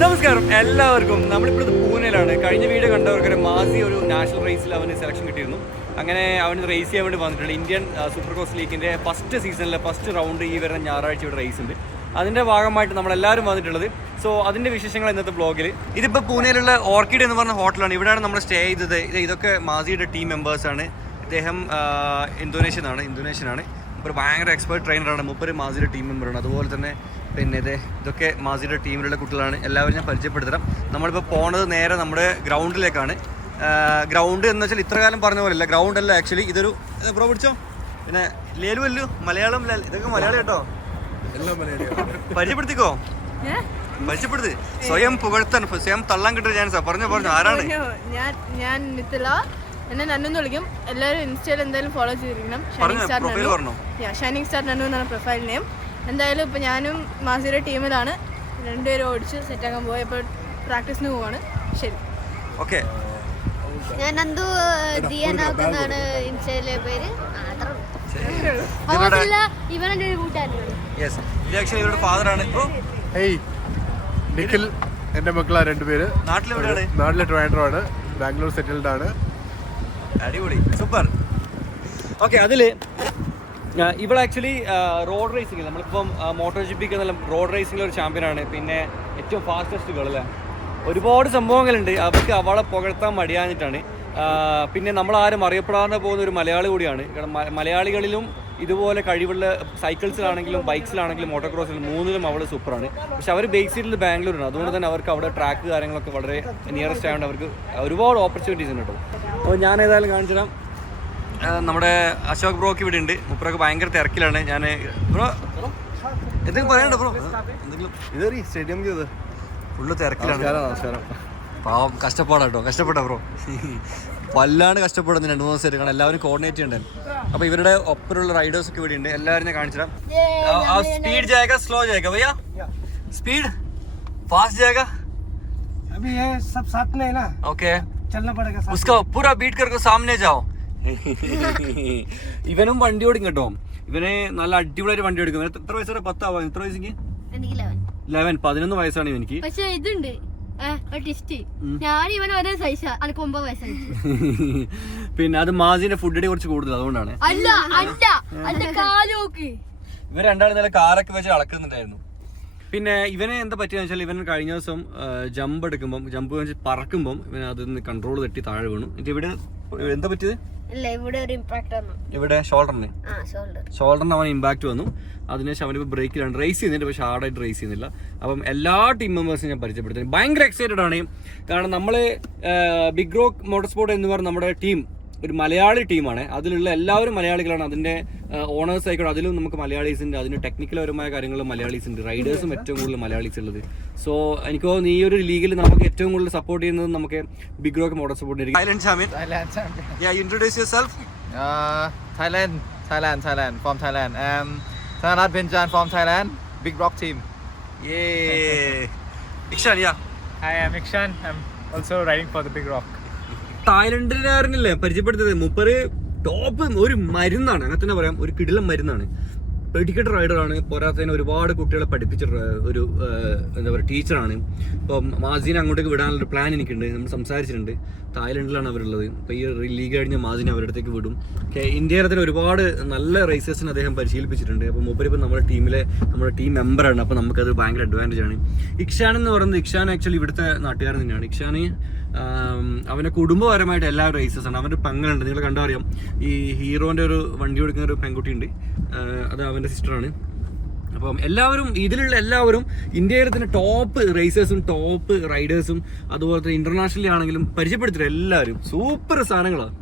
നമസ്കാരം എല്ലാവർക്കും. നമ്മളിപ്പോഴത്തെ പൂനെയിലാണ്. കഴിഞ്ഞ വീഡിയോ കണ്ടവർക്കൊരു മാസി ഒരു നാഷണൽ റേസിൽ അവന് സെലക്ഷൻ കിട്ടിയിരുന്നു. അങ്ങനെ അവന് റേസ് ചെയ്യാൻ വേണ്ടി വന്നിട്ടുണ്ട്. ഇന്ത്യൻ സൂപ്പർ ക്രോസ് ലീഗിൻ്റെ ഫസ്റ്റ് സീസണിലെ ഫസ്റ്റ് റൗണ്ട് ഈ വരുന്ന ഞായറാഴ്ച ഇവിടെ റേസ് ഉണ്ട്. അതിൻ്റെ ഭാഗമായിട്ട് നമ്മളെല്ലാവരും വന്നിട്ടുള്ളത്. സോ അതിൻ്റെ വിശേഷങ്ങൾ ഇന്നത്തെ ബ്ലോഗിൽ. ഇതിപ്പോൾ പൂനെയിലുള്ള ഓർക്കിഡ് എന്ന് പറഞ്ഞ ഹോട്ടലാണ്. ഇവിടെയാണ് നമ്മൾ സ്റ്റേ ചെയ്തത്. ഇതൊക്കെ മാസിയുടെ ടീം മെമ്പേഴ്സാണ്. ഇദ്ദേഹം ഇന്തോനേഷ്യനാണ്. ഒരു ഭയങ്കര എക്സ്പേർട്ട് ട്രെയിനറാണ്. മുപ്പര് മാസിയുടെ ടീം മെമ്പറാണ്. അതുപോലെ തന്നെ പിന്നെ ഇതൊക്കെ മാസിയുടെ ടീമിലുള്ള കുട്ടികളാണ്. എല്ലാവരും ഞാൻ പരിചയപ്പെടുത്തരാം. നമ്മളിപ്പോൾ പോണത് നേരെ നമ്മുടെ ഗ്രൗണ്ടിലേക്കാണ്. ഗ്രൗണ്ട് എന്ന് വെച്ചാൽ ഇത്ര കാലം പറഞ്ഞ പോലെയല്ല, ഗ്രൗണ്ട് അല്ല ആക്ച്വലി. ഇതൊരു ബ്രോ പിടിച്ചോ. പിന്നെ ലേലു വല്ലു മലയാളം, ഇതൊക്കെ മലയാളം കേട്ടോ. പരിചയപ്പെടുത്തിക്കോ, പരിചയപ്പെടുത്തി. സ്വയം പുകഴ്ത്താൻ, സ്വയം തള്ളാൻ കിട്ടിയ ചാൻസാ. പറഞ്ഞു ആരാണ്? ഞാൻ മിഥില, എന്നെ നന്നു വിളിക്കും. എല്ലാവരും ഇൻസ്റ്റയിൽ എന്തായാലും ഫോളോ ചെയ്തിരിക്കണം. ഷൈനിങ് സ്റ്റാർ നന്നു എന്നാണ് പ്രൊഫൈൽ നെയിം. എന്തായാലും ഇപ്പം ഞാനും മാസിയുടെ ടീമിലാണ്. രണ്ടുപേരും ഓടിച്ച് സെറ്റാക്കാൻ പോയി. ഇപ്പോൾ പ്രാക്ടീസിന് പോവാണ്. ശരി, ഓക്കെ. ഞാൻ നന്ദു ദിയനാക്കുന്നാണ് ഇൻസ്റ്റയിലെ പേര്. ഇവനെൻ്റെ ഒരു കൂട്ടുകാരനാണ്. ഇവരുടെ ഫാദറാണ്. നിഖിൽ എന്റെ മക്കളാ രണ്ടുപേര്. നാട്ടിലെ ട്രിവാൻഡ്രം ആണ്. ബാംഗ്ലൂർ സെറ്റിൽഡ് ആണ്. അടിപൊളി, സൂപ്പർ. ഓക്കെ, അതില് ഇവിടെ ആക്ച്വലി റോഡ് റേസിംഗ്, നമ്മളിപ്പം മോട്ടോർ ജിപ്പിക്ക് എന്നെല്ലാം റോഡ് റേസിംഗിൽ ഒരു ചാമ്പ്യനാണ്. പിന്നെ ഏറ്റവും ഫാസ്റ്റസ്റ്റ് ഗേൾ അല്ലേ. ഒരുപാട് സംഭവങ്ങളുണ്ട്. അവർക്ക് അവളെ പുകഴ്ത്താൻ മടിയാഞ്ഞിട്ടാണ്. പിന്നെ നമ്മളാരും അറിയപ്പെടാതെ പോകുന്ന ഒരു മലയാളി കൂടിയാണ്. കാരണം മലയാളികളിലും ഇതുപോലെ കഴിവുള്ള സൈക്കിൾസിലാണെങ്കിലും ബൈക്സിലാണെങ്കിലും മോട്ടോക്രോസിലും മൂന്നിലും അവൾ സൂപ്പറാണ്. പക്ഷെ അവർ ബേസ് ചെയ്തത് ബാംഗ്ലൂരാണ്. അതുകൊണ്ട് തന്നെ അവർക്ക് അവിടെ ട്രാക്ക് കാര്യങ്ങളൊക്കെ വളരെ നിയറസ്റ്റ് ആയതുകൊണ്ട് അവർക്ക് ഒരുപാട് ഓപ്പർച്യൂണിറ്റീസ് ഉണ്ട് കേട്ടോ. അപ്പോൾ ഞാൻ ഏതായാലും കാണിച്ചു തരാം. നമ്മുടെ അശോക് ബ്രോക്ക് ഇവിടെ ഉണ്ട്. മുപ്പറൊക്കെ ഭയങ്കര തിരക്കിലാണ്. ഞാൻ ബ്രോ എന്തെങ്കിലും പറയണ്ടോ ബ്രോ? എന്തെങ്കിലും ഇതറി സ്റ്റേഡിയം ഫുള്ള് തിരക്കിലാണ്. നമസ്കാരം. പാവം കഷ്ടപ്പാടാട്ടോ, കഷ്ടപ്പെട്ടോ ബ്രോ. വല്ലാണ്ട് കഷ്ടപ്പെടുന്നു 2-3 ദിവസമായിട്ട്. കാരണം എല്ലാവരും കോർഡിനേറ്റ് ചെയ്യണ്ടേ. അപ്പോൾ ഇവരുടെ ഒപ്പമുള്ള റൈഡേഴ്സ് ഒക്കെ ഇവിടെ ഉണ്ട്. എല്ലാവരും ഞാൻ കാണിച്ചു തരാം. स्पीड जाएगा स्लो जाएगा भैया? स्पीड फास्ट जाएगा? अभी ये सब साथ में है ना, ओके. चलना पड़ेगा साथ उसका पूरा बीट करके सामने जाओ. ഇവനും വണ്ടി ഓടിക്കും കേട്ടോ. ഇവന് നല്ല അടിപൊളിയായിട്ട് വണ്ടി ഓടിക്കും. എത്ര വയസ്സാണ്? 10 ആവാ. എത്ര വയസ്സെങ്കിൽ? 11 വയസ്സാണ് ഇവനിക്ക്. പക്ഷേ ഇതുണ്ട് ഞാൻ ഇവൻ ഒരേ സൈസാ. അനക്ക് 9 വയസ്സായി. പിന്നെ അത് മാസിന്റെ ഫുഡിനെ കുറച്ച് കൂടുതൽ, അതുകൊണ്ടാണ്. ഇവർ രണ്ടാളും നല്ല കാറൊക്കെ വെച്ച് അളക്കുന്നുണ്ടായിരുന്നു. പിന്നെ ഇവനെ എന്താ പറ്റിയെന്ന് വെച്ചാൽ ഇവൻ കഴിഞ്ഞ ദിവസം ജമ്പ് വെച്ച് പറക്കുമ്പം ഇവൻ അതിൽ കൺട്രോൾ തെറ്റി താഴെ വീണു. എന്നിട്ട് ഇവിടെ എന്താ പറ്റിയത്? ഇവിടെ ഷോൾഡറിന് അവൻ ഇമ്പാക്ട് വന്നു. അതിനുശേഷം അവനിപ്പോൾ ബ്രേക്കിലാണ് റേസ് ചെയ്യുന്നുണ്ട്. പക്ഷെ ഹാർഡായിട്ട് റേസ് ചെയ്യുന്നില്ല. അപ്പം എല്ലാ ടീം മെമ്പേഴ്സും ഞാൻ പരിചയപ്പെടുത്തുന്നത് ഭയങ്കര എക്സൈറ്റഡ് ആണ്. കാരണം നമ്മൾ ബിഗ് റോക്ക് മോട്ടോർ സ്പോർട്ട് എന്ന് പറഞ്ഞ നമ്മുടെ ടീം ഒരു മലയാളി ടീമാണ്. അതിലുള്ള എല്ലാവരും മലയാളികളാണ്. അതിൻ്റെ ഓണേഴ്സ് ആയിക്കോട്ടെ, അതിലും നമുക്ക് മലയാളീസ് ഉണ്ട്. അതിന് ടെക്നിക്കൽപരമായ കാര്യങ്ങളും മലയാളീസ് ഉണ്ട്. റൈഡേഴ്സും ഏറ്റവും കൂടുതൽ മലയാളീസ് ഉള്ളത്. സോ എനിക്ക് തോന്നുന്നു ഈ ഒരു ലീഗിൽ നമുക്ക് ഏറ്റവും കൂടുതൽ സപ്പോർട്ട് ചെയ്യുന്നത് നമുക്ക് ബിഗ് റോക്ക് മോട്ടോർ സ്പോർട്ട് ആയിരിക്കും. Thailand from Thailand. Sanat Benjan from Thailand, Big Rock team. Ikshan, yeah. Hi, I'm Ikshan. I'm also riding for the Big Rock. തായ്ലൻഡിലായിരുന്നില്ലേ പരിചയപ്പെടുത്തത്. മുപ്പര് ടോപ്പ് ഒരു മരുന്നാണ്, അങ്ങനെ തന്നെ പറയാം. ഒരു കിടിലം മരുന്നാണ്. ഡെഡിക്കേറ്റഡ് റൈഡറാണ്. പോരാത്തതിന് ഒരുപാട് കുട്ടികളെ പഠിപ്പിച്ച ഒരു എന്താ പറയുക ടീച്ചറാണ്. ഇപ്പം മാസിനെ അങ്ങോട്ടേക്ക് വിടാനുള്ളൊരു പ്ലാൻ എനിക്കുണ്ട്. നമ്മൾ സംസാരിച്ചിട്ടുണ്ട്. തായ്ലൻഡിലാണ് അവരുള്ളത്. ഇപ്പോൾ ഈ ലീഗ് കഴിഞ്ഞ മാസിനെ അവരുടെ അടുത്തേക്ക് വിടും. ഇന്ത്യയിലെ തന്നെ ഒരുപാട് നല്ല റേസേഴ്സിനെ അദ്ദേഹം പരിശീലിപ്പിച്ചിട്ടുണ്ട്. അപ്പോൾ മൂപ്പരിപ്പോൾ നമ്മുടെ ടീം മെമ്പറാണ്. അപ്പോൾ നമുക്കത് ഭയങ്കര അഡ്വാൻറ്റേജ് ആണ്. ഇക്ഷാൻ എന്ന് പറയുന്നത്, ഇക്ഷാൻ ആക്ച്വലി ഇവിടുത്തെ നാട്ടുകാരൻ തന്നെയാണ്. ഇക്ഷാന് അവൻ്റെ കുടുംബപരമായിട്ട് എല്ലാ റേസേഴ്സാണ്. അവൻ്റെ പെങ്ങളുണ്ട്, നിങ്ങൾ കണ്ടറിയാം. ഈ ഹീറോൻ്റെ ഒരു വണ്ടി ഓടിക്കുന്ന ഒരു പെൺകുട്ടിയുണ്ട്, അത് അവൻ്റെ സിസ്റ്ററാണ്. അപ്പം ഇതിലുള്ള എല്ലാവരും ഇന്ത്യയിലെ തന്നെ ടോപ്പ് റേസേഴ്സും ടോപ്പ് റൈഡേഴ്സും അതുപോലെ തന്നെ ഇന്റർനാഷണലി ആണെങ്കിലും പരിചയപ്പെടുത്തില്ല. എല്ലാവരും സൂപ്പർ സാധനങ്ങളാണ്.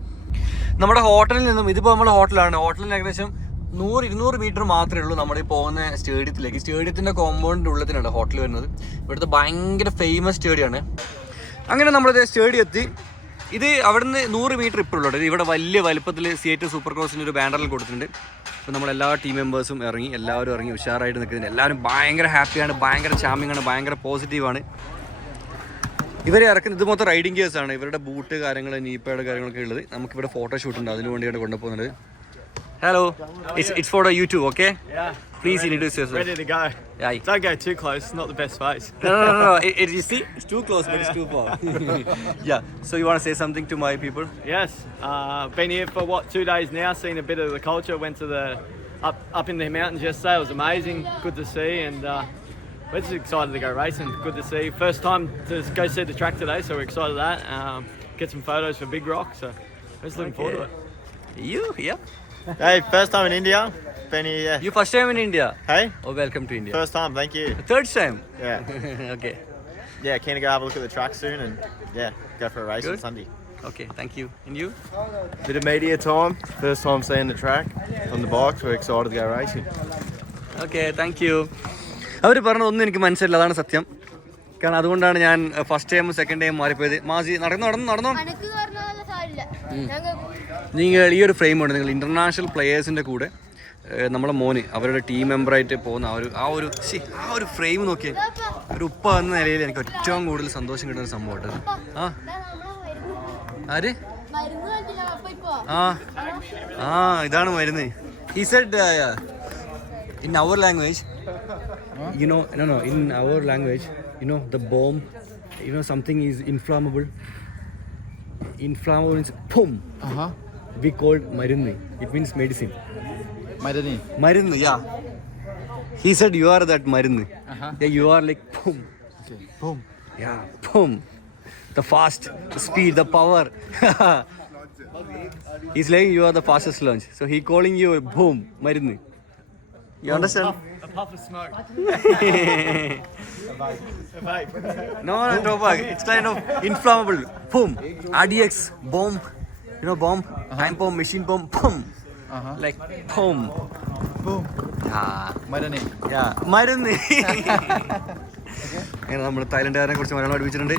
നമ്മുടെ ഹോട്ടലിൽ നിന്നും, ഇതിപ്പോൾ നമ്മുടെ ഹോട്ടലാണ്. ഹോട്ടലിന് ഏകദേശം 100-200 മീറ്റർ മാത്രമേ ഉള്ളൂ നമ്മുടെ ഈ പോകുന്ന സ്റ്റേഡിയത്തിലേക്ക്. സ്റ്റേഡിയത്തിൻ്റെ കോമ്പൗണ്ടിൻ്റെ ഉള്ളതിനാണ് ഹോട്ടൽ വരുന്നത്. ഇവിടുത്തെ ഭയങ്കര ഫേമസ് സ്റ്റേഡിയമാണ്. അങ്ങനെ നമ്മളിത് സ്റ്റേഡിയം എത്തി. ഇത് അവിടുന്ന് 100 മീറ്റർ ഇപ്പോഴുള്ളൂ. ഇവിടെ വലിയ വലുപ്പത്തിൽ സിയേറ്റ് സൂപ്പർ ക്രോസിൻ്റെ ഒരു ബാനറിൽ കൊടുത്തിട്ടുണ്ട്. അപ്പോൾ നമ്മളെല്ലാ ടീം മെമ്പേഴ്സും എല്ലാവരും ഇറങ്ങി ഉഷാറായിട്ട് നിൽക്കുന്നുണ്ട്. എല്ലാവരും ഭയങ്കര ഹാപ്പിയാണ്, ഭയങ്കര ചാമിങ്ങാണ്, ഭയങ്കര പോസിറ്റീവാണ്. ഇവരെ ഇറക്കുന്നത് ഇത് മൊത്തം റൈഡിങ് ഗിയേഴ്സാണ്. ഇവരുടെ ബൂട്ട് കാര്യങ്ങൾ, നീപ്പയുടെ കാര്യങ്ങളൊക്കെ ഉള്ളത്. നമുക്കിവിടെ ഫോട്ടോ ഷൂട്ടുണ്ട്, അതിന് വേണ്ടിയാണ് കൊണ്ടുപോകുന്നത്. Hello, it's for YouTube, okay? Please introduce yourself. Ready to go. Yeah. Don't go too close. Not the best face. No. You see, it's too close, but it's too far. Yeah. So you want to say something to my people? Yes. Been here for 2 days now. Seen a bit of the culture. Went to the up in the mountains yesterday. It was amazing. Good to see, and we're just excited to go racing. Good to see. First time to go see the track today, so we're excited for that. Get some photos for Big Rock. So we're just looking forward to it. You? Yeah. Hey, first time in India. Been here, yeah. You first time in India? Hey? Oh, welcome to India. First time, thank you. Third time? Yeah. Okay. Yeah, keen to go have a look at the track soon and, yeah, go for a race Good. on Sunday. Okay, thank you. And you? Bit of media time. First time seeing the track on the bike. We're excited to go racing. Okay, thank you. അവർ പറഞ്ഞതൊന്നും എനിക്ക് മനസ്സിലായില്ല, അതാണ് സത്യം. കാരണം അതുകൊണ്ടാണ് ഞാൻ first ടൈമും second ടൈമും മാറിപ്പോയത്. മാസി നടന്നോ. അനക്ക് പറഞ്ഞ സാരില്ല ഞങ്ങൾ നിങ്ങൾ ഈ ഒരു ഫ്രെയിം ഉണ്ട്, നിങ്ങൾ ഇന്റർനാഷണൽ പ്ലെയേഴ്സിൻ്റെ കൂടെ നമ്മളെ മോന് അവരുടെ ടീം മെമ്പറായിട്ട് പോകുന്ന ആ ഒരു ഫ്രെയിം നോക്കിയേ. ഒരു ഉപ്പ എന്ന നിലയിൽ എനിക്ക് ഏറ്റവും കൂടുതൽ സന്തോഷം കിട്ടുന്ന ഒരു സംഭവം. ആര്? ഇതാണ് മരുന്ന്. He said in our language, in our language, the bomb, something is inflammable. Inflammable means boom. We called marunni. It means medicine. Marunni, yeah. He said you are that marunni. Yeah, you are like boom. Okay. Boom. Yeah, boom. The fast, the speed, the power. He's like you are the fastest launch. So he calling you boom, marunni. You understand? A puff of smoke. No, tobacco. It's kind of inflammable. Boom. RDX bomb. Bomb. Time bomb, machine bomb. Boom. Like boom. Boom. Yeah. Marunni. Yeah. Marunni. അങ്ങനെ നമ്മൾ തായ്ലൻഡുകാരനെ കുറിച്ച് മലയാളം പഠിപ്പിച്ചിട്ടുണ്ട്.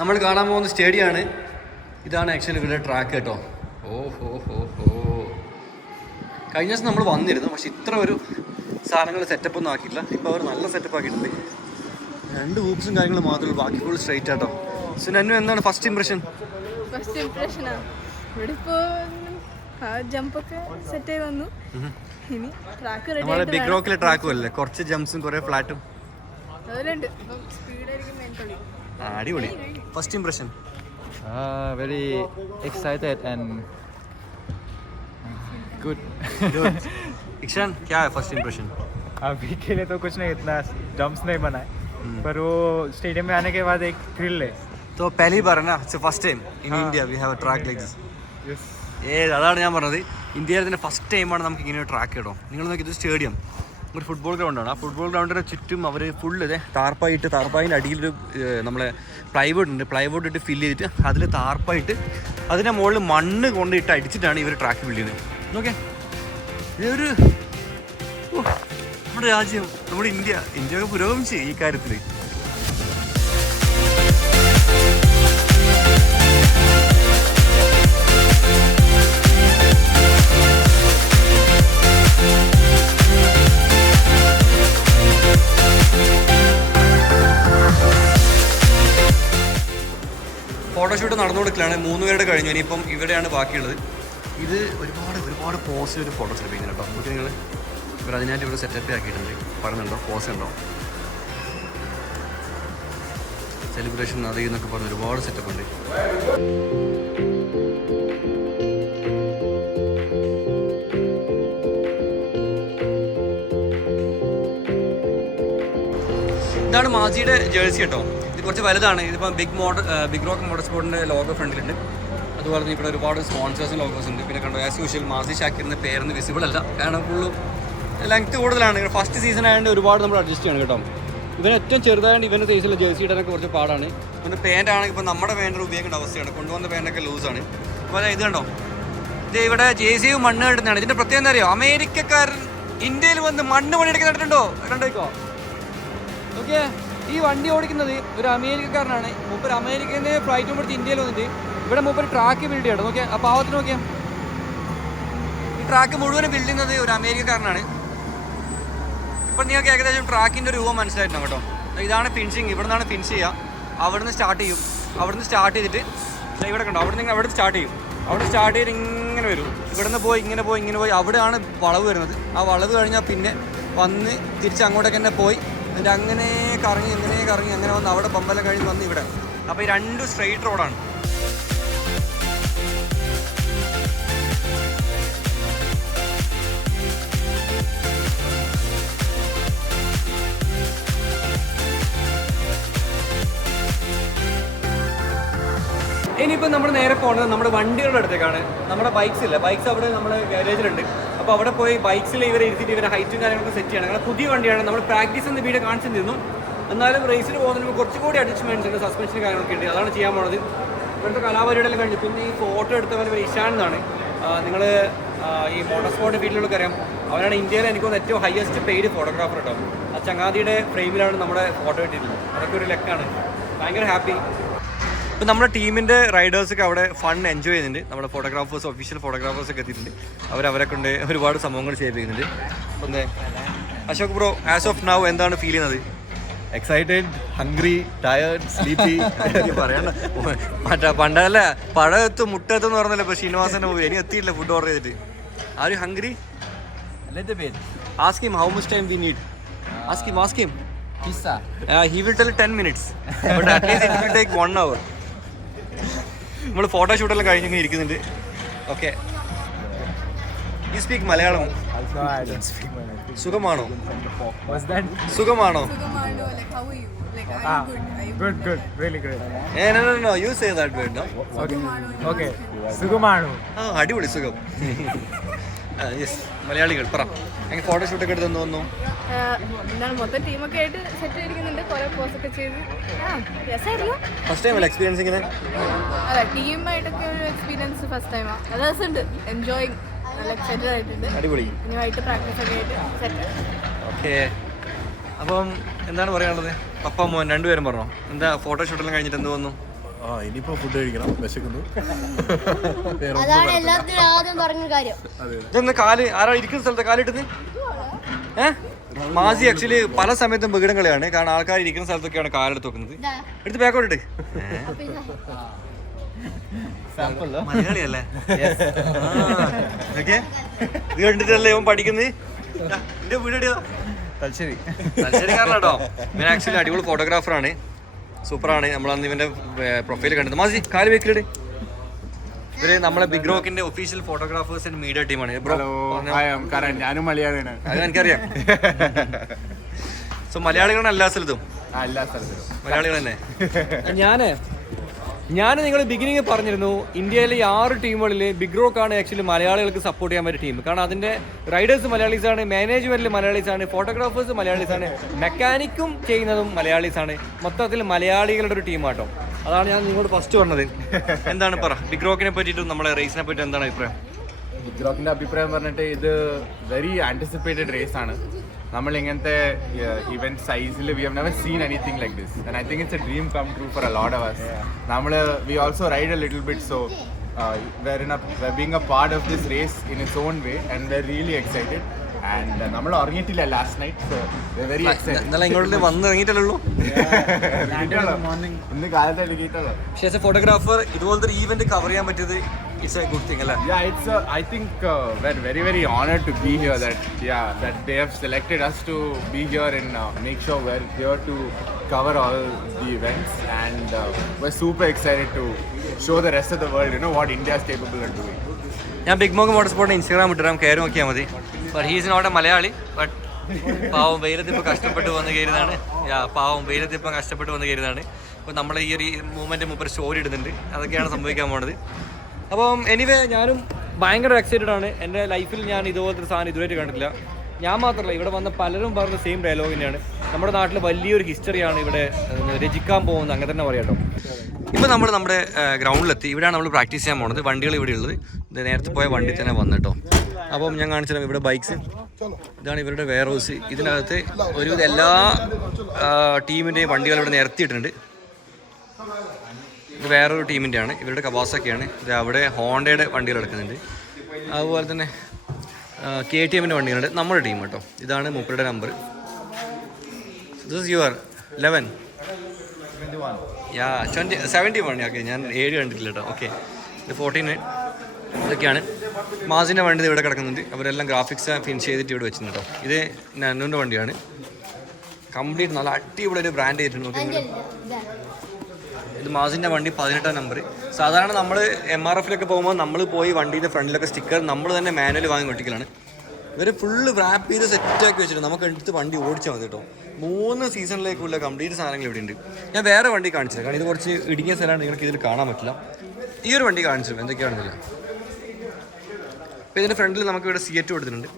നമ്മൾ കാണാൻ പോകുന്ന സ്റ്റേഡിയമാണ്. ഇതാണ് actually ഇവരുടെ track കേട്ടോ. കഴിഞ്ഞ ദിവസം നമ്മൾ വന്നിരുന്നു, പക്ഷെ ഇത്ര ഒരു സാധനങ്ങൾ സെറ്റപ്പ് ഒന്നും ആക്കിയില്ല. ഇപ്പോൾ അവർ നല്ല സെറ്റപ്പ് ആക്കിയിട്ടുണ്ട്. 2 ഹൂപ്സും കാര്യങ്ങളും മാത്രമേ ഉള്ളൂ, ബാക്കി ഫുൾ സ്ട്രൈറ്റ് ആട്ടോ. സോ നന്നു എന്താണ് ഫസ്റ്റ് ഇംപ്രഷൻ? ഇവിടെ ഇപ്പോൾ ജമ്പൊക്കെ സെറ്റ് ആയി വന്നു. ഇനി ട്രാക്ക് റെഡി. നമ്മളെ ബിഗ് റോക്കിലെ ട്രാക്കും അല്ലേ, കുറച്ച് ജംപ്സും കുറേ ഫ്ലാറ്റും അതിലുണ്ട്. സ്പീഡായിരിക്കും മെയിൻ കളി. അടിപൊളി. First impression? Very excited and good. इक्शान, क्या है फर्स्ट इम्प्रेशन? अभी के लिए तो कुछ नहीं, इतना जंप्स नहीं बनाए, पर वो स्टेडियम में आने के बाद एक थ्रिल है. तो पहली बार है ना, it's first time in India we have a track like this. അതാണ് ഞാൻ പറഞ്ഞത്, ഇന്ത്യയിൽ തന്നെ ഫസ്റ്റ് ടൈമാണ് നമുക്ക് ഇങ്ങനെ ഒരു ട്രാക്ക് കേട്ടോ. നിങ്ങൾ നോക്കി, ഇത് സ്റ്റേഡിയം, ഒരു ഫുട്ബോൾ ഗ്രൗണ്ടാണ്. ആ ഫുട്ബോൾ ഗ്രൗണ്ടിന് ചുറ്റും അവർ ഫുള്ള് താർപ്പായിൻ്റെ അടിയിലൊരു നമ്മളെ പ്ലൈവുഡ് ഉണ്ട്, പ്ലൈവുഡ് ഇട്ട് ഫില്ല് ചെയ്തിട്ട് അതിൽ താർപ്പായിട്ട് അതിൻ്റെ മുകളിൽ മണ്ണ് കൊണ്ടിട്ട് അടിച്ചിട്ടാണ് ഇവർ ട്രാക്ക് ബിൽഡ് ചെയ്യുന്നത്. നോക്കേ, ഇതൊരു നമ്മുടെ രാജ്യം, നമ്മുടെ ഇന്ത്യയൊക്കെ പുരോഗമിച്ച് ഈ കാര്യത്തിൽ. ഫോട്ടോഷൂട്ട് നടന്നുകൊടുക്കലാണ്. 3 പേരുടെ കഴിഞ്ഞു, ഇനിയിപ്പം ഇവിടെയാണ് ബാക്കിയുള്ളത്. ഇത് ഒരുപാട് പോസ് ഒരു ഫോട്ടോസ് എടുപ്പിക്കുന്നത് കേട്ടോ. നമുക്ക് നിങ്ങൾ ഇവർ അതിനായിട്ട് ഇവിടെ സെറ്റപ്പ് ആക്കിയിട്ടുണ്ട്. പറയുന്നുണ്ടോ, പോസ് ഉണ്ടോ, സെലിബ്രേഷൻ അത് എന്നൊക്കെ പറഞ്ഞ് ഒരുപാട് സെറ്റപ്പ് ഉണ്ട്. ഇതാണ് മാസിയുടെ ജേഴ്സി കേട്ടോ. ഇത് കുറച്ച് വലുതാണ്. ഇതിപ്പോൾ ബിഗ് റോക്ക് മോട്ടോർ സ്പോർട്ടിൻ്റെ ലോഗോ ഫ്രണ്ടിലുണ്ട്. അതുപോലെ തന്നെ ഇവിടെ ഒരുപാട് സ്പോൺസേഴ്സും ലോഗോസ് ഉണ്ട്. പിന്നെ കണ്ടോ, ആസ് യൂഷ്വൽ മാസി ഷാക്കിറിൻ്റെ പേരൊന്നും വിസിബിൾ അല്ല, കാരണം ഫുള്ളും ലെങ്ത്ത് കൂടുതലാണ്. ഫസ്റ്റ് സീസൺ ആയതുകൊണ്ട് ഒരുപാട് നമ്മൾ അഡ്ജസ്റ്റ് ചെയ്യണം കേട്ടോ. ഇവന് ഏറ്റവും ചെറുതായതുകൊണ്ട് ഇവൻ്റെ സൈസിൽ ജേഴ്സി ഇടാനൊക്കെ കുറച്ച് പാടാണ്. പിന്നെ പാൻ്റ് ആണെങ്കിൽ ഇപ്പോൾ നമ്മുടെ പാൻ്റ് ഉപയോഗിക്കേണ്ട അവസ്ഥയാണ്, കൊണ്ടുവന്ന പാൻ്റൊക്കെ ലൂസാണ്. അപ്പോൾ ഇത് കണ്ടോ, ഇത് ഇവിടെ ജേഴ്സിയും മണ്ണ് കിട്ടുന്നതാണ്. ഇതിൻ്റെ പ്രത്യേകം എന്താ അറിയോ, അമേരിക്കക്കാരൻ ഇന്ത്യയിൽ വന്ന് മണ്ണ് പണിയെടുക്കാൻ കണ്ടിട്ടുണ്ടോ? കണ്ടോക്കോ, ഓക്കെ. ഈ വണ്ടി ഓടിക്കുന്നത് ഒരു അമേരിക്കക്കാരനാണ്. മൂപ്പർ അമേരിക്കയിൽ നിന്ന് ഫ്ലൈറ്റ് കൊടുത്ത് ഇന്ത്യയിൽ വന്നിട്ട് ഇവിടെ മൂപ്പർ ട്രാക്ക് ബിൽഡ് ചെയ്യണം. നോക്കിയാൽ ആ പാവത്തിന് നോക്കിയാൽ ഈ ട്രാക്ക് മുഴുവൻ ബിൽഡ് ചെയ്യുന്നത് ഒരു അമേരിക്കക്കാരനാണ്. ഇപ്പം നിങ്ങൾക്ക് ഏകദേശം ട്രാക്കിൻ്റെ രൂപം മനസ്സിലായിട്ടുണ്ടാവും കേട്ടോ. ഇതാണ് ഫിനിഷിങ്, ഇവിടെ നിന്നാണ് ഫിനിഷ് ചെയ്യുക. അവിടുന്ന് സ്റ്റാർട്ട് ചെയ്യും. അവിടുന്ന് സ്റ്റാർട്ട് ചെയ്തിട്ട് ഇവിടെ കണ്ടോ, അവിടെ സ്റ്റാർട്ട് ചെയ്യും. അവിടെ സ്റ്റാർട്ട് ചെയ്ത് ഇങ്ങനെ വരും. ഇവിടുന്ന് പോയി ഇങ്ങനെ പോയി അവിടെയാണ് വളവ് വരുന്നത്. ആ വളവ് കഴിഞ്ഞാൽ പിന്നെ വന്ന് തിരിച്ച് അങ്ങോട്ടേക്ക് തന്നെ പോയി എന്നിട്ട് അങ്ങനെ കറങ്ങി അങ്ങനെ വന്ന് അവിടെ പമ്പലം കഴിഞ്ഞ് വന്ന് ഇവിടെ. അപ്പോൾ ഈ 2 സ്ട്രെയിറ്റ് റോഡാണ്. ഇനിയിപ്പോൾ നമ്മൾ നേരെ പോകുന്നത് നമ്മുടെ വണ്ടികളുടെ അടുത്തേക്കാണ്. നമ്മുടെ ബൈക്സ് അവിടെ നമ്മുടെ ഗാരേജിലുണ്ട്. അപ്പോൾ അവിടെ പോയി ബൈക്സിൽ ഇവരെ ഇരുത്തിയിട്ട് ഇവരെ ഹൈറ്റും കാര്യങ്ങളൊക്കെ സെറ്റ് ചെയ്യണം. കാരണം പുതിയ വണ്ടിയാണ്. നമ്മൾ പ്രാക്ടീസ് എന്ന വീഡിയോ കാണിച്ചിരുന്നു. എന്നാലും റേസിന് പോകുന്നതിന് കുറച്ചും കൂടി അഡ്ജസ്റ്റ്മെൻറ്റ്സ് ഉണ്ട്, സസ്പെൻഷൻ കാര്യങ്ങളൊക്കെ ഉണ്ട്. അതാണ് ചെയ്യാൻ പോണത്. ഇവിടുത്തെ കലാപരിപാടിയെല്ലാം കഴിഞ്ഞു. പിന്നെ ഈ ഫോട്ടോ എടുത്തവൻ ഇഷാൻ എന്നാണ്. നിങ്ങൾ ഈ മോട്ടോർ സ്പോർട്ട് ഫീൽഡിലൊക്കെ അറിയാം. അവനാണ് ഇന്ത്യയിലെ എനിക്കൊന്ന് ഏറ്റവും ഹയസ്റ്റ് പെയ്ഡ് ഫോട്ടോഗ്രാഫർ കേട്ടോ. ആ ചങ്ങാതിയുടെ ഫ്രെയിമിലാണ് നമ്മുടെ ഫോട്ടോ ഇട്ടിട്ടുള്ളത്. അതൊക്കെ ഒരു ലക്കാണ്. ഭയങ്കര ഹാപ്പി. ഇപ്പം നമ്മുടെ ടീമിൻ്റെ റൈഡേഴ്സൊക്കെ അവിടെ ഫൺ എൻജോയ് ചെയ്യുന്നുണ്ട്. നമ്മുടെ ഫോട്ടോഗ്രാഫേഴ്സ്, ഒഫീഷ്യൽ ഫോട്ടോഗ്രാഫേഴ്സൊക്കെ എത്തിയിട്ടുണ്ട്. അവരെ കൊണ്ട് ഒരുപാട് സംഭവങ്ങൾ ചെയ്യിപ്പിക്കുന്നുണ്ട്. ഒന്ന് Ashok bro, as of now എന്താണ് ഫീൽ ചെയ്യുന്നത്? Excited, hungry, tired, sleepy. പറയണ്ട, പണ്ടല്ലേ പഴത്ത് മുട്ടത്തെന്ന് പറഞ്ഞല്ലേ. ഇപ്പോൾ ശ്രീനിവാസനെ പോയി ഇനി എത്തിയില്ല ഫുഡ് ഓർഡർ ചെയ്തിട്ട്. Are you hungry? A little bit. Ask him how much time we need. Ask him. Pizza. He will tell 10 minutes. But at least it will take 1 hour. നമ്മൾ ഫോട്ടോഷൂട്ടെല്ലാം കഴിഞ്ഞിങ്ങനെ ഇരിക്കുന്നുണ്ട്. Okay, you speak Malayalam? No, I don't speak Malayalam. സുഖമാണോ? What's that? സുഖമാണോ? Good, really good. No, you say that word, no? Okay. Sugumanu. അടിപൊളി, സുഖം. Yes, മലയാളികൾ പറ. എനിക്ക് ഫോട്ടോഷൂട്ടൊക്കെ എടുത്തെന്ന് തോന്നുന്നു. എന്താണ് മൊത്തം ടീമൊക്കെ ആയിട്ട് സെറ്റ് ചെയ്തിരിക്കുന്നുണ്ട്. കുറേ പോസ്റ്റൊക്കെ ചെയ്ത് രസമായിരുന്നു. ഫസ്റ്റ് ടൈം അല്ലേ എക്സ്പീരിയൻസ് ഇങ്ങനെ? അതെ, ടീമായിട്ടൊക്കെ ഒരു എക്സ്പീരിയൻസ് ഫസ്റ്റ് ടൈമാണ്. അത് രസമുണ്ട്, എൻജോയിങ്, നല്ല എക്സൈറ്റഡ് ആയിട്ടുണ്ട്. അടിപൊളി. ഇനി വൈകിട്ട് പ്രാക്ടീസ് ഒക്കെ ആയിട്ട് സെറ്റ്. ഓക്കെ, അപ്പം എന്താണ് പറയാനുള്ളത്? പപ്പ മോൻ രണ്ടുപേരും പറഞ്ഞോ. എന്താ ഫോട്ടോഷൂട്ടെല്ലാം കഴിഞ്ഞിട്ട് എന്ത് തോന്നുന്നു? ഇനിയിപ്പോ ഫുഡ് കഴിക്കണം, വിശക്കുന്നു. അതാണ് എല്ലാത്തിനും ആദ്യം പറഞ്ഞ കാര്യം. ഇതൊന്ന് കാല് ആരാ ഇരിക്കുന്ന സ്ഥലത്ത് കാലിട്ടത്? മാസി ആക്ച്വലി പല സമയത്തും ബഗിടം കളിയാണ്. കാരണം ആൾക്കാർ ഇരിക്കുന്ന സ്ഥലത്തൊക്കെയാണ് കാലെടുത്ത് വെക്കുന്നത്. എടുത്ത് ബാക്കോട്ട് ഇട്ട്. മലയാളിയല്ലേ? ഓക്കെ, ഇത് കണ്ടിട്ടല്ലേ ഇവൻ പഠിക്കുന്നത്. എന്റെ വീട് തലശ്ശേരിക്കാരനാട്ടോ. ഇവൻ ആക്ച്വലി അടിപൊളി ഫോട്ടോഗ്രാഫറാണ്, സൂപ്പറാണ്. നമ്മളന്ന് ഇവന്റെ പ്രൊഫൈൽ കണ്ടത്. മാസി കാല് വെക്കിലിട്. ഇവര് നമ്മളെ ബിഗ് റോക്കിന്റെ ഒഫീഷ്യൽ ഫോട്ടോഗ്രാഫേഴ്സ് ആൻഡ് മീഡിയ ടീമാണ്. ഞാനും മലയാളിയാണ്, അത് എനിക്കറിയാം. സോ മലയാളികളാണ് എല്ലാ സ്ഥലത്തും മലയാളികൾ തന്നെ. ഞാൻ നിങ്ങൾ ബിഗിനിങ് പറഞ്ഞിരുന്നു, ഇന്ത്യയിലെ 6 ടീമുകളിൽ ബിഗ് റോക്കാണ് ആക്ച്വലി മലയാളികൾക്ക് സപ്പോർട്ട് ചെയ്യാൻ പറ്റിയ ടീം. കാരണം അതിൻ്റെ റൈഡേഴ്സ് മലയാളീസാണ്, മാനേജ്മെൻറ്റിൽ മലയാളീസാണ്, ഫോട്ടോഗ്രാഫേഴ്സ് മലയാളീസാണ്, മെക്കാനിക്കും ചെയ്യുന്നതും മലയാളീസാണ്. മൊത്തത്തിൽ മലയാളികളുടെ ഒരു ടീമാട്ടോ. അതാണ് ഞാൻ നിങ്ങളോട് ഫസ്റ്റ് പറഞ്ഞത്. എന്താണ് പറ ബിഗ് റോക്കിനെ പറ്റിയിട്ടും നമ്മുടെ റേസിനെ പറ്റി എന്താണ് അഭിപ്രായം? ബിഗ് റോക്കിൻ്റെ അഭിപ്രായം പറഞ്ഞിട്ട് ഇത് വെരി ആൻറ്റിസിപ്പേറ്റഡ് റേസ് ആണ്. നമ്മൾ ഇങ്ങനത്തെ ഇവന്റ് സൈസിൽ we have never seen anything like this and I think it's A dream come true for a lot of us. നമ്മൾ we also ride A little bit, so we're being a part of this race in its own way and we're really excited. And നമ്മൾ ഉറങ്ങിയിട്ടില്ല last night, so we're very excited. ഇന്നലെ ഇങ്ങോട്ട് വന്ന് ഇറങ്ങിയിട്ടല്ലോ, ഇന്ന് കാലത്ത് ഇറങ്ങിയിട്ടുള്ളൂ. പക്ഷേ as A photographer ഇതുപോലത്തെ ഒരു ഈവന്റ് കവർ ചെയ്യാൻ പറ്റിയത് ഇറ്റ്സ് എ ഗുഡ് തിങ് അല്ലേ? Yeah, it's I think we're very very honored to be here, that they have selected us to be here and make sure we're here to cover all the events, and we're super excited to show the rest of the world, you know, what India is capable of doing. ഞാൻ Big Mog Motor സ്പോർട്ടിന് Instagram ഇട്ടിടാം, കയറി നോക്കിയാൽ മതി. But he's not a Malayali, but പാവം വെയിലത്തിപ്പോൾ കഷ്ടപ്പെട്ട് വന്ന് കയറിയതാണ്. പാവം വെയിലത്തിപ്പം കഷ്ടപ്പെട്ട് വന്ന് കയറിയതാണ്. അപ്പോൾ നമ്മൾ ഈ ഒരു മൂവ്മെൻറ്റ് മുമ്പ് സ്റ്റോറി ഇടുന്നുണ്ട്, അതൊക്കെയാണ് സംഭവിക്കാൻ പോകുന്നത്. അപ്പം എനിവേ ഞാനും ഭയങ്കര എക്സൈറ്റഡ് ആണ്. എൻ്റെ ലൈഫിൽ ഞാൻ ഇതുപോലത്തെ ഒരു സാധനം ഇതുവരെ കണ്ടിട്ടില്ല. ഞാൻ മാത്രമല്ല, ഇവിടെ വന്ന പലരും പറഞ്ഞ സെയിം ഡയലോഗ് തന്നെയാണ്. നമ്മുടെ നാട്ടിൽ വലിയൊരു ഹിസ്റ്ററിയാണ് ഇവിടെ രചിക്കാൻ പോകുന്നത്, അങ്ങനെ തന്നെ പറയാം കേട്ടോ. ഇപ്പോൾ നമ്മൾ നമ്മുടെ ഗ്രൗണ്ടിലെത്തി. ഇവിടെയാണ് നമ്മൾ പ്രാക്ടീസ് ചെയ്യാൻ പോകുന്നത്. വണ്ടികൾ ഇവിടെ ഉള്ളത് ഇത് നേരത്തെ പോയ വണ്ടി തന്നെ വന്നു കേട്ടോ. അപ്പം ഞാൻ കാണിച്ചു ഇവിടെ ബൈക്സ്, ഇതാണ് ഇവരുടെ വെയർ ഹൗസ്. ഇതിനകത്ത് ഒരുവിധം എല്ലാ ടീമിൻ്റെയും വണ്ടികൾ ഇവിടെ നിരത്തിയിട്ടുണ്ട്. ഇത് വേറൊരു ടീമിൻ്റെയാണ്, ഇവരുടെ കവാസൊക്കെയാണ്. ഇത് അവിടെ ഹോണ്ടയുടെ വണ്ടികൾ എടുക്കുന്നുണ്ട്. അതുപോലെ തന്നെ KTMൻ്റെ വണ്ടികളുണ്ട്. നമ്മുടെ ടീം കേട്ടോ. ഇതാണ് മൂപ്പരുടെ നമ്പർ. This is your 11 71. ഓക്കെ, ഞാൻ 7 കണ്ടിട്ടില്ല കേട്ടോ. ഓക്കെ, ഇത് 14 ഇതൊക്കെയാണ്. മാസിൻ്റെ വണ്ടി ഇവിടെ കിടക്കുന്നുണ്ട്. അവരെല്ലാം ഗ്രാഫിക്സ് ഫിനിഷ് ചെയ്തിട്ട് ഇവിടെ വെച്ചിട്ടുണ്ട് കേട്ടോ. ഇത് നന്നുവിൻ്റെ വണ്ടിയാണ്. കംപ്ലീറ്റ് നല്ല അടിപൊളി ഒരു ബ്രാൻഡ് ചെയ്തിട്ടുണ്ട്. നോക്കി, ഇത് മാസിൻ്റെ വണ്ടി 18-ാം നമ്പർ. സാധാരണ നമ്മൾ MRF-ലൊക്കെ പോകുമ്പോൾ നമ്മൾ പോയി വണ്ടീൻ്റെ ഫ്രണ്ടിലൊക്കെ സ്റ്റിക്കർ നമ്മൾ തന്നെ മാനുവൽ വാങ്ങി ഒട്ടിക്കലാണ്. ഇവർ ഫുള്ള് റാപ്പ് ചെയ്ത് സെറ്റാക്കി വെച്ചിട്ട് നമുക്ക് എടുത്ത് വണ്ടി ഓടിച്ചാൽ മതി കേട്ടോ. 3 സീസണിലേക്കുള്ള കംപ്ലീറ്റ് സാധനങ്ങൾ ഇവിടെ ഉണ്ട്. ഞാൻ വേറെ വണ്ടി കാണിച്ചില്ല, കാരണം ഇത് കുറച്ച് ഇടുങ്ങിയ സ്ഥലമാണ്, നിങ്ങൾക്ക് ഇതിൽ കാണാൻ പറ്റില്ല. ഈ ഒരു വണ്ടി കാണിച്ചു എന്തൊക്കെയാണെന്നില്ല. അപ്പോൾ ഇതിൻ്റെ ഫ്രണ്ടിൽ നമുക്ക് ഇവിടെ C8 കൊടുത്തിട്ടുണ്ട്.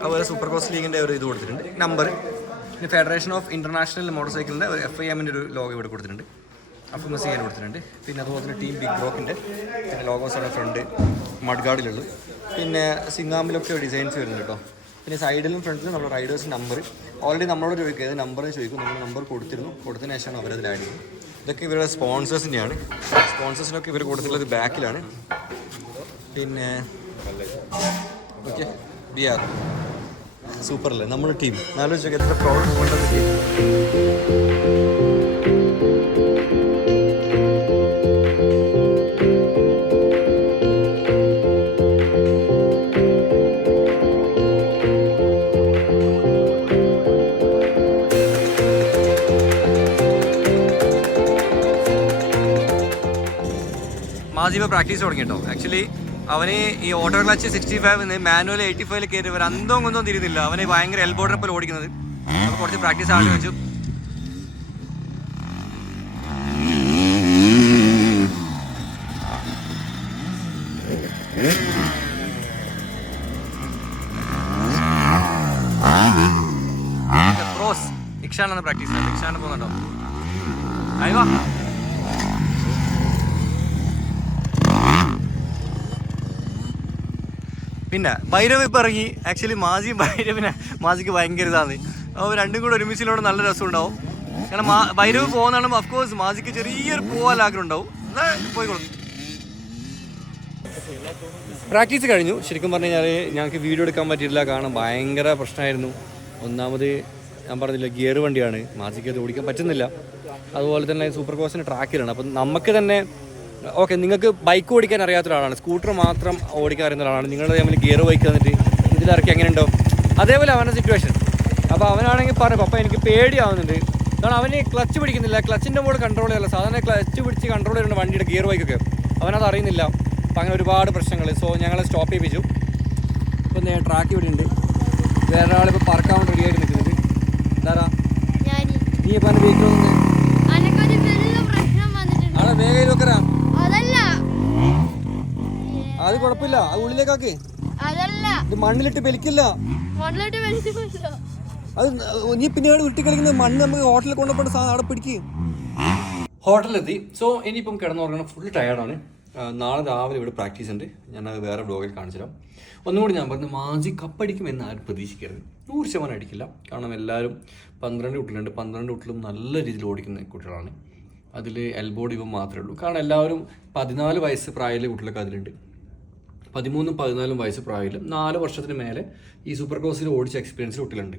അതുപോലെ സൂപ്പർ ക്രോസ് ലീഗിൻ്റെ ഒരു ഇത് കൊടുത്തിട്ടുണ്ട്, നമ്പർ. പിന്നെ ഫെഡറേഷൻ ഓഫ് ഇൻ്റർനാഷണൽ മോട്ടോർ സൈക്കിളിൻ്റെ ഒരു FIM-ൻ്റെ ഒരു ലോഗോ ഇവിടെ കൊടുത്തിട്ടുണ്ട്, FMC ചെയ്യാൻ കൊടുത്തിട്ടുണ്ട്. പിന്നെ അതുപോലെ തന്നെ ടീം ബിഗ് റോക്കിൻ്റെ പിന്നെ ലോഗോസാണ് ഫ്രണ്ട് മഡ്ഗാർഡിലുള്ളത്. പിന്നെ സിംഗാമിലൊക്കെ ഡിസൈൻസ് വരുന്നുണ്ട് കേട്ടോ. പിന്നെ സൈഡിലും ഫ്രണ്ടിലും നമ്മൾ റൈഡേഴ്സ് നമ്പർ ഓൾറെഡി നമ്മളോട് ചോദിക്കുക, ഏത് നമ്പർ ചോദിക്കും. നമ്മൾ നമ്പർ കൊടുത്തിരുന്നു, കൊടുത്തതിന് ശേഷമാണ് അവരതിൽ ആഡ് ചെയ്യുന്നത്. ഇതൊക്കെ ഇവരുടെ സ്പോൺസേഴ്സിൻ്റെയാണ്. സ്പോൺസേഴ്സിനൊക്കെ ഇവർ കൊടുത്തിട്ടുള്ളത് ബാക്കിലാണ്. പിന്നെ ഓക്കെ BR സൂപ്പറല്ലേ നമ്മുടെ ടീം. ആലോചിച്ചൊക്കെ എത്ര പ്രൗഡ് മൂവ്മെൻ്റ് ടീം. മാസിബ പ്രാക്ടീസ് തുടങ്ങി കേട്ടോ. ആക്ച്വലി അവന് ഈ ഓട്ടോ ക്ലച്ച് 65 മാനുവൽ 85 കയറി വരെ അന്തവും ഒന്നും തിരിയുന്നില്ല. അവന് ഭയങ്കര എൽബോ ട്രിപ്പിൽ ഓടിക്കുന്നത്. അപ്പോൾ കുറച്ച് പ്രാക്ടീസ് ആദ്യം വെച്ചു. ക്രോസ് ഇക്ഷാനാണ് പ്രാക്ടീസ് ചെയ്യുന്നത്. ഇക്ഷാണ് പോകുന്നുണ്ടോ? അയ്യോ പിന്നെ ഭൈരവ് ഇപ്പം ഇറങ്ങി. ആക്ച്വലി മാസിക്ക് ഭയങ്കര ഇതാണ്. അപ്പോൾ രണ്ടും കൂടെ ഒരുമിച്ചിലോടെ നല്ല രസം ഉണ്ടാവും. കാരണം ഭൈരവ് പോകുന്നതാണ് അഫ്കോഴ്സ് മാസിക്ക് ചെറിയൊരു പോകാൻ ആഗ്രഹം ഉണ്ടാവും. എന്നാൽ പോയിക്കോളും. പ്രാക്ടീസ് കഴിഞ്ഞു. ശരിക്കും പറഞ്ഞു കഴിഞ്ഞാൽ ഞങ്ങൾക്ക് വീഡിയോ എടുക്കാൻ പറ്റിയിട്ടില്ല, കാരണം ഭയങ്കര പ്രശ്നമായിരുന്നു. ഒന്നാമത് ഞാൻ പറഞ്ഞില്ല, ഗിയർ വണ്ടിയാണ്, മാസിക്ക് അത് ഓടിക്കാൻ പറ്റുന്നില്ല. അതുപോലെ തന്നെ സൂപ്പർ ക്രോസിൻ്റെ ട്രാക്കിലാണ്. അപ്പം നമുക്ക് തന്നെ ഓക്കെ, നിങ്ങൾക്ക് ബൈക്ക് ഓടിക്കാൻ അറിയാത്ത ഒരാളാണ്, സ്കൂട്ടർ മാത്രം ഓടിക്കാൻ അറിയുന്ന ഒരാളാണ്, നിങ്ങളുടെ തമ്മിൽ ഗിയർ ബൈക്ക് തന്നിട്ട് ഇതിലിറക്കി എങ്ങനെ ഉണ്ടാവും? അതേപോലെ അവൻ്റെ സിറ്റുവേഷൻ. അപ്പോൾ അവനാണെങ്കിൽ പറഞ്ഞു, പപ്പ എനിക്ക് പേടിയാവുന്നുണ്ട്, കാരണം അവന് ക്ലച്ച് പിടിക്കുന്നില്ല, ക്ലച്ചിൻ്റെ മോഡ് കൺട്രോൾ ചെയ്യല്ല. സാധാരണ ക്ലച്ച് പിടിച്ച് കൺട്രോൾ ചെയ്യുന്നുണ്ട് വണ്ടിയുടെ ഗിയർ ബൈക്കൊക്കെ, അവനത് അറിയുന്നില്ല. അപ്പോൾ അങ്ങനെ ഒരുപാട് പ്രശ്നങ്ങൾ. സോ ഞങ്ങൾ സ്റ്റോപ്പ് ചെയ്യിപ്പിച്ചു. ഇപ്പം ട്രാക്ക് ഇവിടെ ഉണ്ട്. വേറെ ആളിപ്പോൾ പറക്കാൻ റെഡി ആയിട്ട് നിൽക്കുന്നുണ്ട്. എന്താ നീ ഇപ്പം എൻ്റെ വെഹിക്കിൾ വന്നേ ആളെ വേഗം നോക്കറാ. അത് കുഴപ്പമില്ല, അത് ഉള്ളിലേക്കാക്ക്. ഇത് മണ്ണിലിട്ട് വലിക്കില്ല. അത് നീ പിന്നീട് വിട്ടി കളിക്കുന്ന മണ്ണ് നമുക്ക് ഹോട്ടലിൽ കൊണ്ടുപോയി സാധനം അവിടെ പിടിക്കും. ഹോട്ടലിലെത്തി. സോ ഇനിയിപ്പം കിടന്നുറങ്ങണം. ഫുൾ ടയർഡാണ്. നാളെ രാവിലെ ഇവിടെ പ്രാക്ടീസ് ഉണ്ട്. ഞാനത് വേറെ ബ്ലോഗിൽ കാണിച്ചു തരാം. ഒന്നുകൂടി ഞാൻ പറഞ്ഞു, മാസി കപ്പടിക്കുമെന്ന് ആരും പ്രതീക്ഷിക്കരുത്. 100% അടിക്കില്ല. കാരണം എല്ലാവരും 12 കുട്ടികളുണ്ട്. 12 കുട്ടികളും നല്ല രീതിയിൽ ഓടിക്കുന്ന കുട്ടികളാണ്. അതിൽ എൽബോ ഡിവും മാത്രമേ ഉള്ളൂ. കാരണം എല്ലാവരും 14 വയസ്സ് പ്രായത്തിലെ കുട്ടികളൊക്കെ അതിലുണ്ട്. 13-14 വയസ്സ് പ്രായത്തിലും 4 വർഷത്തിന് മേലെ ഈ സൂപ്പർ ക്രോസിൽ ഓടിച്ച എക്സ്പീരിയൻസ് കുട്ടികളുണ്ട്.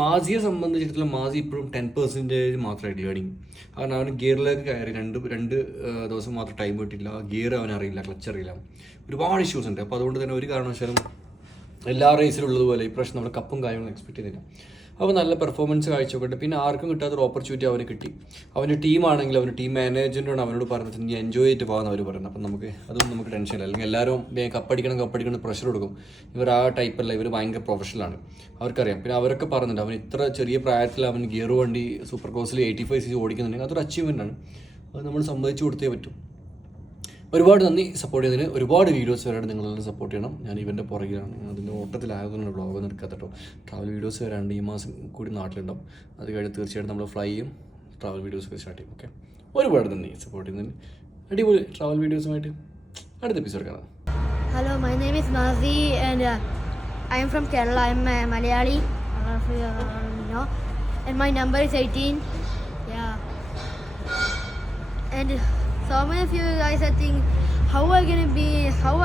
മാസിയെ സംബന്ധിച്ചിടത്തോളം മാസി ഇപ്പോഴും 10% മാത്രമേ ലേണിങ്. കാരണം അവന് ഗിയറിലേക്ക് കയറി രണ്ട് ദിവസം മാത്രം ടൈം കിട്ടില്ല. ഗിയർ അവനറിയില്ല, ക്ലച്ച് അറിയില്ല, ഒരുപാട് ഇഷ്യൂസ് ഉണ്ട്. അപ്പോൾ അതുകൊണ്ട് തന്നെ ഒരു കാരണവശാലും എല്ലാ റേസിലും ഉള്ളതുപോലെ ഇപ്രാവശ്യം നമ്മൾ കപ്പും കാര്യങ്ങളും എക്സ്പെക്ട് ചെയ്യുന്നില്ല. അപ്പോൾ നല്ല പെർഫോമൻസ് കാഴ്ചവെക്കട്ടെ. പിന്നെ ആർക്കും കിട്ടാത്തൊരു ഓപ്പർച്യൂണിറ്റി അവന് കിട്ടി. അവൻ്റെ ടീമാണെങ്കിൽ അവൻ്റെ ടീം മാനേജ്മെൻറ്റാണ് അവനോട് പറഞ്ഞത് നീ എൻജോയ് ചെയ്തിട്ട് പോകാമെന്ന് അവർ പറയുന്നത്. അപ്പം അതൊന്നും നമുക്ക് ടെൻഷനില്ല. അല്ലെങ്കിൽ എല്ലാവരും കപ്പടിക്കണം പ്രഷർ കൊടുക്കും. ഇവർ ആ ടൈപ്പല്ല, ഇവർ ഭയങ്കര പ്രൊഫഷണലാണ്, അവർക്കറിയാം. പിന്നെ അവരൊക്കെ പറഞ്ഞിട്ടുണ്ട് അവൻ ഇത്ര ചെറിയ പ്രായത്തിൽ അവൻ ഗിയർ വണ്ടി സൂപ്പർ ക്രോസിൽ 85cc ഓടിക്കുന്നുണ്ടെങ്കിൽ അതൊരു അച്ചീവ്മെൻ്റാണ്. അത് നമ്മൾ സമ്മതിച്ചു കൊടുത്തേ പറ്റും. ഒരുപാട് നന്ദി സപ്പോർട്ട് ചെയ്തതിന്. ഒരുപാട് വീഡിയോസ് വരാണ്ട് നിങ്ങളെല്ലാം സപ്പോർട്ട് ചെയ്യണം. ഞാൻ ഇവൻ്റെ പുറകിലാണ്, അതിൻ്റെ ഓട്ടത്തിലായതുകൊണ്ട് വ്ളോഗൊന്നും എടുക്കാത്ത കേട്ടോ. ട്രാവൽ വീഡിയോസ് വരാണ്ട് ഈ മാസം കൂടി നാട്ടിലുണ്ടാവും. അത് കഴിഞ്ഞ് തീർച്ചയായിട്ടും നമ്മൾ ഫ്ലൈ ചെയ്യും, ട്രാവൽ വീഡിയോസൊക്കെ സ്റ്റാർട്ട് ചെയ്യും. ഓക്കെ, ഒരുപാട് നന്ദി സപ്പോർട്ട് ചെയ്യുന്നതിന്. അടിപൊളി ട്രാവൽ വീഡിയോസുമായിട്ട് അടുത്ത എപ്പിസോഡ് കാണാം. Hello, my name is Mazi and I am from Kerala. I am a Malayali. I don't know if you know. And my number is 18. Yeah. And so many of you guys are thinking how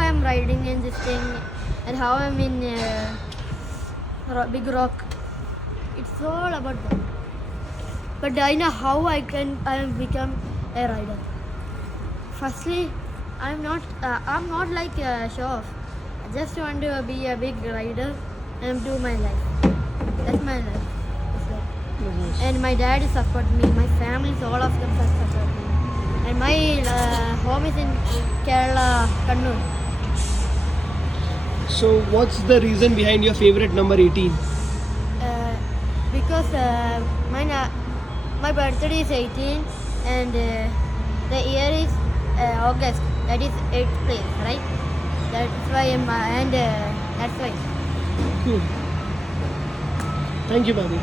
I am riding in this thing and how I'm in Big Rock. It's all about that. But I know how I become a rider. Firstly, I'm not like a show off. just want to be a big rider and do my life. That's my life. It's like, and my dad support me. My family, all of them support me. And my home is in Kerala, Kannur. So what's the reason behind your favorite number 18? Because my birthday is 18 and the year is August. That is 8th place, right? That's why that's why. Cool. Thank you, Bobby.